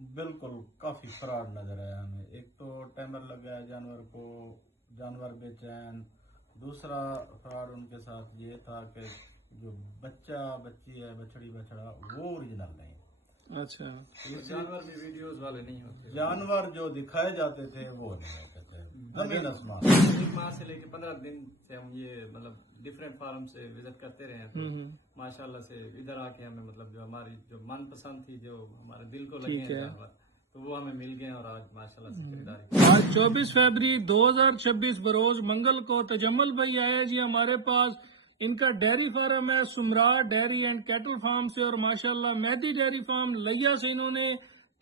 بالکل کافی فراڈ نظر آیا ہمیں. ایک تو ٹائمر لگا ہے جانور کو، جانور بے چین. دوسرا فراڈ ان کے ساتھ یہ تھا کہ جو بچہ بچی ہے، بچڑی بچڑا، وہ اوریجنل نہیں. اچھا، جانور بھی ویڈیوز والے نہیں ہوتے. جانور جو دکھائے جاتے تھے وہ نہیں ہوتے تھے. زمین آسمان. ایک ماہ سے لے کے 15 دن سے ہم یہ مطلب ڈفرینٹ فارم سے وزٹ کرتے رہے ہیں، تو ماشاء اللہ سے ادھر آ کے ہمیں مطلب جو ہماری جو من پسند تھی، جو ہمارے دل کو لگے ہیں جانور، تو وہ ہمیں مل گئے اور آج ماشاء اللہ سے خریداری. آج 24 فروری 2026 بروز منگل کو تجمل بھائی آئے جی ہمارے پاس. ان کا ڈیری فارم ہے سمرا ڈیری اینڈ کیٹل فارم سے، اور ماشاءاللہ مہدی ڈیری فارم لیا سے انہوں نے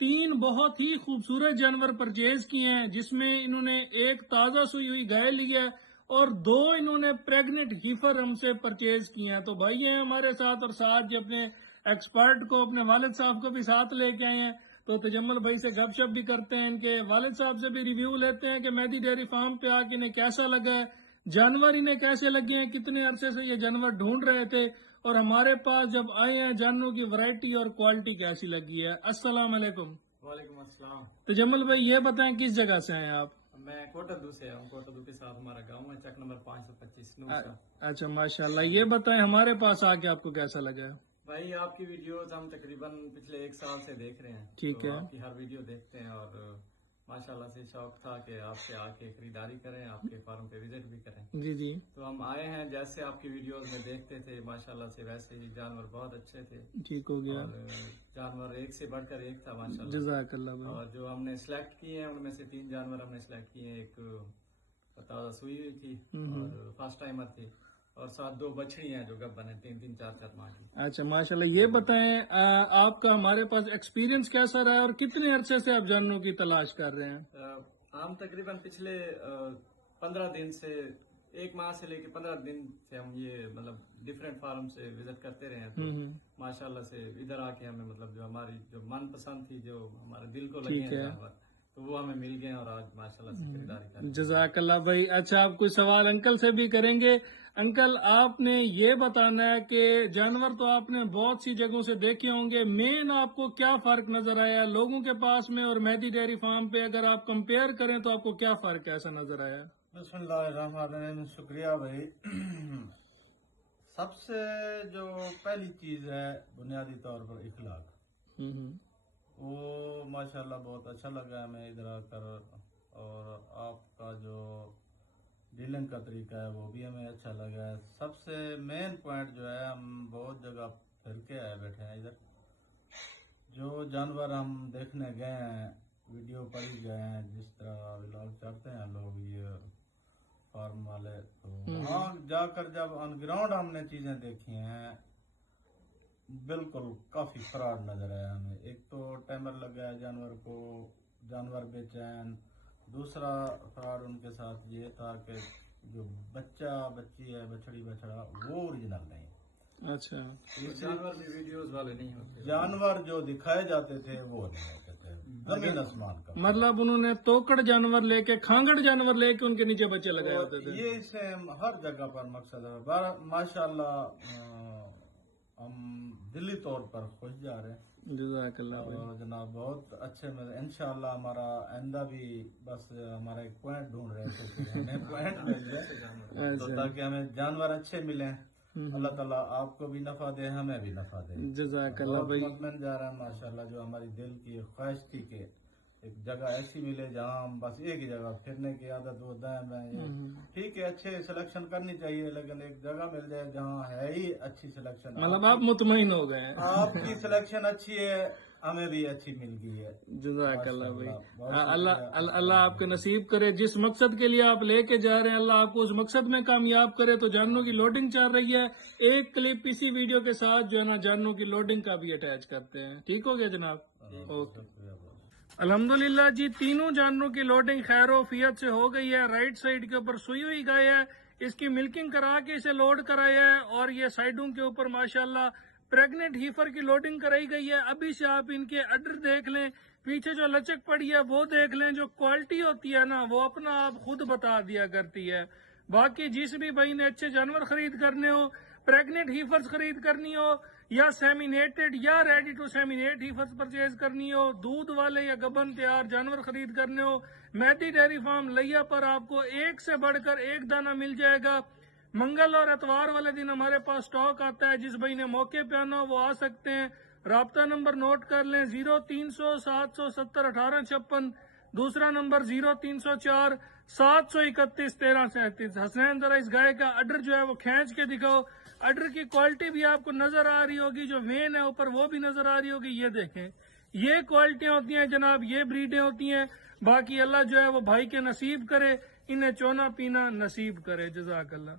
3 بہت ہی خوبصورت جانور پرچیز کیے ہیں، جس میں انہوں نے ایک تازہ سوئی ہوئی گائے لی ہے اور 2 انہوں نے پریگنٹ ہیفر ہم سے پرچیز کیے ہیں. تو بھائی ہیں ہمارے ساتھ، اور ساتھ جو اپنے ایکسپرٹ کو، اپنے والد صاحب کو بھی ساتھ لے کے آئے ہیں. تو تجمل بھائی سے گپ شپ بھی کرتے ہیں، ان کے والد صاحب سے بھی ریویو لیتے ہیں کہ مہدی ڈیری فارم پہ آ کے انہیں کیسا لگا ہے، جانور انہیں کیسے لگے ہیں، کتنے عرصے سے یہ جانور ڈھونڈ رہے تھے، اور ہمارے پاس جب آئے ہیں جانوروں کی ورائٹی اور کوالٹی کیسی لگی ہے. السلام علیکم. وعلیکم السلام. تجمل بھائی یہ بتائیں کس جگہ سے ہیں آپ؟ میں کوٹردو سے ہوں. کوٹردو کے ساتھ ہمارا گاؤں ہے، چک نمبر 525. اچھا ماشاءاللہ. یہ بتائیں ہمارے پاس آ کے آپ کو کیسا لگا؟ بھائی آپ کی ویڈیوز ہم تقریباً پچھلے 1 سال سے دیکھ رہے ہیں. ٹھیک ہے. آپ کی ہر ویڈیو دیکھتے ہیں اور ماشاءاللہ سے شوق تھا کہ آپ سے آ کے خریداری کریں، آپ کے فارم پہ وزٹ بھی کریں. جی جی. تو ہم آئے ہیں، جیسے آپ کی ویڈیوز میں دیکھتے تھے ماشاءاللہ سے ویسے ہی جانور بہت اچھے تھے. ٹھیک ہو گیا. اور جانور ایک سے بڑھ کر ایک تھا ماشاءاللہ. جزاک اللہ بھائی. اور جو ہم نے سلیکٹ کیے ہیں ان میں سے 3 جانور ہم نے سلیکٹ کیے ہیں. ایک تازہ سوئی ہوئی تھی اور فرسٹ ٹائمر تھی، اور ساتھ 2 بچڑی ہیں جو گبن ہیں 3-3 4-4 ماہ کی. اچھا ماشاءاللہ. یہ بتائیں آپ کا ہمارے پاس ایکسپیرینس کیسا رہا ہے، اور کتنے عرصے سے آپ جانوروں کی تلاش کر رہے ہیں؟ ہم تقریباً پچھلے 15 دن سے 1 ماہ سے لے کے 15 دن سے ہم یہ مطلب ڈفرینٹ فارم سے وزٹ کرتے رہے ہیں، تو ماشاءاللہ سے ادھر آ کے ہمیں مطلب جو ہماری جو من پسند تھی، جو ہمارے دل کو لگے ہیں جانور، تو وہ ہمیں مل گئے اور آج ماشاءاللہ سے خریداری کر. جزاک اللہ بھائی. اچھا آپ کوئی سوال انکل سے بھی کریں گے؟ انکل آپ نے یہ بتانا ہے کہ جانور تو آپ نے بہت سی جگہوں سے دیکھے ہوں گے، مین آپ کو کیا فرق نظر آیا لوگوں کے پاس میں اور مہدی ڈیری فارم پہ؟ اگر آپ کمپیئر کریں تو آپ کو کیا فرق ایسا نظر آیا؟ بسم اللہ الرحمن الرحیم. شکریہ بھائی. سب سے جو پہلی چیز ہے بنیادی طور پر اخلاق، وہ ماشاءاللہ بہت اچھا لگا ہمیں ادھر آ کر، اور آپ کا جو ڈیلنگ کا طریقہ ہے وہ بھی ہمیں اچھا لگا ہے. سب سے مین پوائنٹ جو ہے، ہم بہت جگہ پھر کے آئے بیٹھے ہیں ادھر، جو جانور ہم دیکھنے گئے ہیں، ویڈیو پر ہی گئے ہیں، جس طرح ولاگ چڑھتے ہیں لوگ یہ فارم والے، تو وہاں جا کر جب آن گراؤنڈ ہم نے چیزیں دیکھی ہیں، بالکل کافی فراڈ نظر آیا ہمیں. ایک تو ٹائمر لگا ہے جانور کو، جانور بے چین. دوسرا فراڈ ان کے ساتھ یہ تھا کہ جو بچہ بچی ہے، بچڑی بچڑا، وہ اوریجنل نہیں. اچھا. جانور بھی ویڈیوز والے نہیں ہوتے. جانور جو دکھائے جاتے تھے وہ نہیں ہوتے تھے. زمین آسمان کا مطلب انہوں نے توکڑ جانور لے کے، کھانگڑ جانور لے کے ان کے نیچے بچے لگائے ہوتے تھے. یہ اس سے ہر جگہ پر مقصد ہے. ماشاءاللہ ہم دلی طور پر خوش جا رہے ہیں. جزاک اللہ بھائی. اور جناب بہت اچھے میں انشاءاللہ ہمارا آئندہ بھی، بس ہمارا ایک پوائنٹ ڈھونڈ رہے ہیں کہ ہمیں پوائنٹ مل جائے تو تاکہ ہمیں جانور اچھے ملیں. اللہ تعالیٰ آپ کو بھی نفع دے، ہمیں بھی نفع دے. جزاک اللہ بھائی. مطمئن جا رہا ہے ماشاءاللہ. جو ہماری دل کی خواہش تھی کہ ایک جگہ ایسی ملے جہاں ہم بس ایک ہی جگہ پھرنے کی عادت ہو دائیں بائیں، ٹھیک ہے اچھے سلیکشن کرنی چاہیے، لیکن ایک جگہ مل جائے جہاں ہے ہی اچھی سلیکشن. مطلب آپ مطمئن ہو گئے ہیں. آپ کی سلیکشن اچھی ہے، ہمیں بھی اچھی مل گئی ہے. جزاک اللہ بھائی. اللہ آپ کے نصیب کرے جس مقصد کے لیے آپ لے کے جا رہے ہیں، اللہ آپ کو اس مقصد میں کامیاب کرے. تو جانوروں کی لوڈنگ چل رہی ہے، ایک کلپ اسی ویڈیو کے ساتھ جو ہے نا جانوروں کی لوڈنگ کا بھی اٹیچ کرتے ہیں. ٹھیک ہو گیا جناب؟ اوکے. الحمدللہ جی، تینوں جانوروں کی لوڈنگ خیر و عافیت سے ہو گئی ہے. رائٹ سائڈ کے اوپر سوئی ہوئی گائے ہے، اس کی ملکنگ کرا کے اسے لوڈ کرایا ہے، اور یہ سائڈوں کے اوپر ماشاءاللہ پریگنٹ ہیفر کی لوڈنگ کرائی گئی ہے. ابھی سے آپ ان کے اڈر دیکھ لیں، پیچھے جو لچک پڑی ہے وہ دیکھ لیں. جو کوالٹی ہوتی ہے نا وہ اپنا آپ خود بتا دیا کرتی ہے. باقی جس بھی بھائی نے اچھے جانور خرید کرنے ہو، پریگنٹ ہیفرز خرید کرنی ہو، یا سیمینیٹڈ یا ریڈی ٹو سیمینیٹ ہیفرز پرچیز کرنی ہو، دودھ والے یا گبن تیار جانور خرید کرنے ہو، مہدی ڈیری فارم لیا پر آپ کو ایک سے بڑھ کر ایک دانہ مل جائے گا۔ منگل اور اتوار والے دن ہمارے پاس سٹاک آتا ہے، جس بھائی نے موقع پہ آنا ہو وہ آ سکتے ہیں۔ رابطہ نمبر نوٹ کر لیں 0300 770 1856، دوسرا نمبر 0304 731 1337۔ حسنین ذرا اس گائے کا اڈر جو ہے وہ کھینچ کے دکھاؤ، اڈر کی کوالٹی بھی آپ کو نظر آ رہی ہوگی، جو وین ہے اوپر وہ بھی نظر آ رہی ہوگی، یہ دیکھیں یہ کوالٹیاں ہوتی ہیں جناب، یہ بریڈیں ہوتی ہیں۔ باقی اللہ جو ہے وہ بھائی کے نصیب کرے، انہیں چونا پینا نصیب کرے۔ جزاک اللہ۔